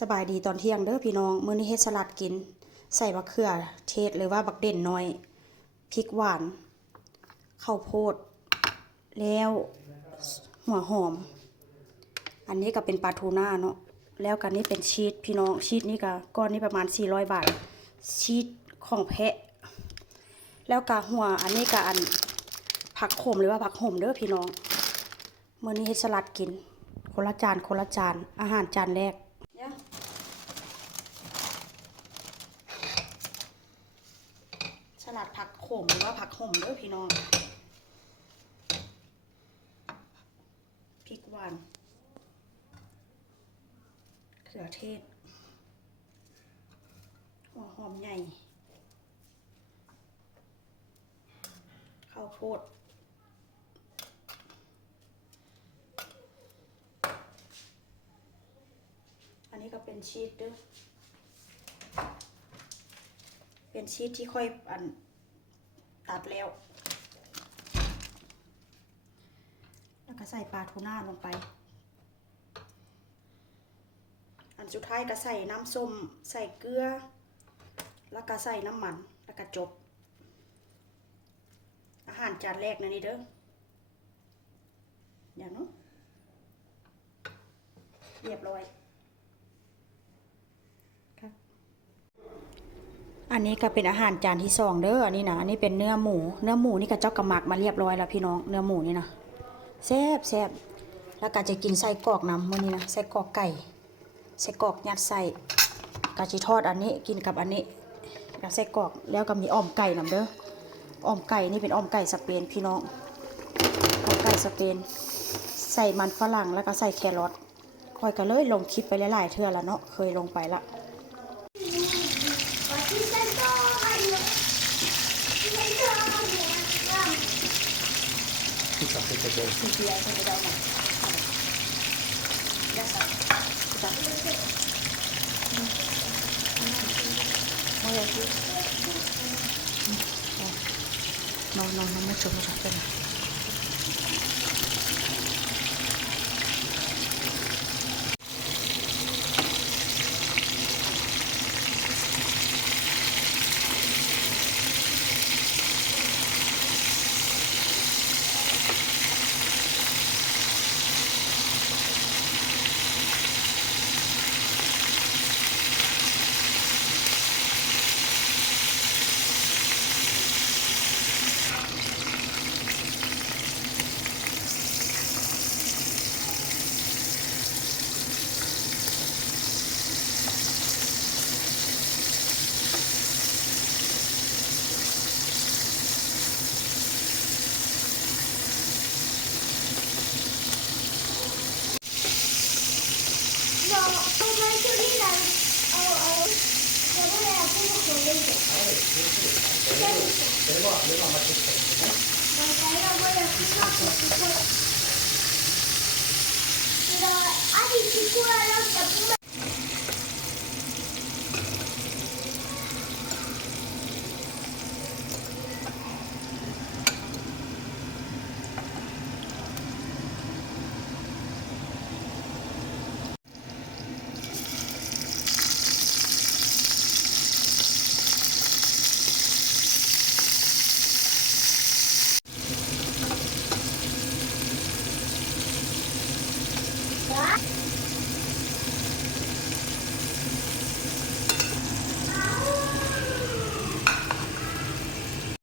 สบายดีตอนเที่ยงเด้อพี่น้องมื้อนี้เฮ็ดสลัดกินใส่มะเขือเทศหรือว่าบักเด่นน้อยพริกหวานข้าวโพดแล้วหัวหอมอันนี้ก็เป็นปลาทูน่าเนาะแล้วกันนี้เป็นชีสพี่น้องชีสนี่ก็ก้อนนี้ประมาณ400 บาทชีสของแพะแล้วก็หัวอันนี้ก็อันผักขมหรือว่าผักห่มเด้อพี่น้องมื้อนี้เฮ็ดสลัดกินคนละจานอาหารจานแรกสลัดผักขมหรือว่าผักห่มเด้อพี่น้องพริกหวานเขือเทศหัวหอมใหญ่ข้าวโพดอันนี้ก็เป็นชีสเด้อเป็นชีสที่ค่อยตัดแล้วก็ใส่ปลาทูน่าลงไปอันสุดท้ายก็ใส่น้ำส้มใส่เกลือแล้วก็ใส่น้ำมันแล้วก็จบอาหารจานแรกนะนี่เด้ออย่างนู้นเรียบร้อยครับอันนี้ก็เป็นอาหารจานที่2เด้ออันนี้นะอันนี้เป็นเนื้อหมูนี่ก็เจ้ากระหมักมาเรียบร้อยแล้วพี่น้องเนื้อหมูนี่นะแซ่บแล้วก็จะกินไส้กรอกน้ำมื้อนี้นะไส้กรอกไก่ไส้กรอกยัดใส่กะจิทอดอันนี้กินกับอันนี้กับไส้กรอกแล้วก็มีอ้อมไก่นำเด้ออ้อมไก่นี่เป็นอ้อมไก่สเปนพี่น้องอ้อมไก่สเปนใส่มันฝรั่งแล้วก็ใส่แครอทค่อยก็เลยลงคลิปไปหลายๆเทื่อแล้วเนาะเคยลงไปละNo, mucho pena. Pero, Adi, ¿qué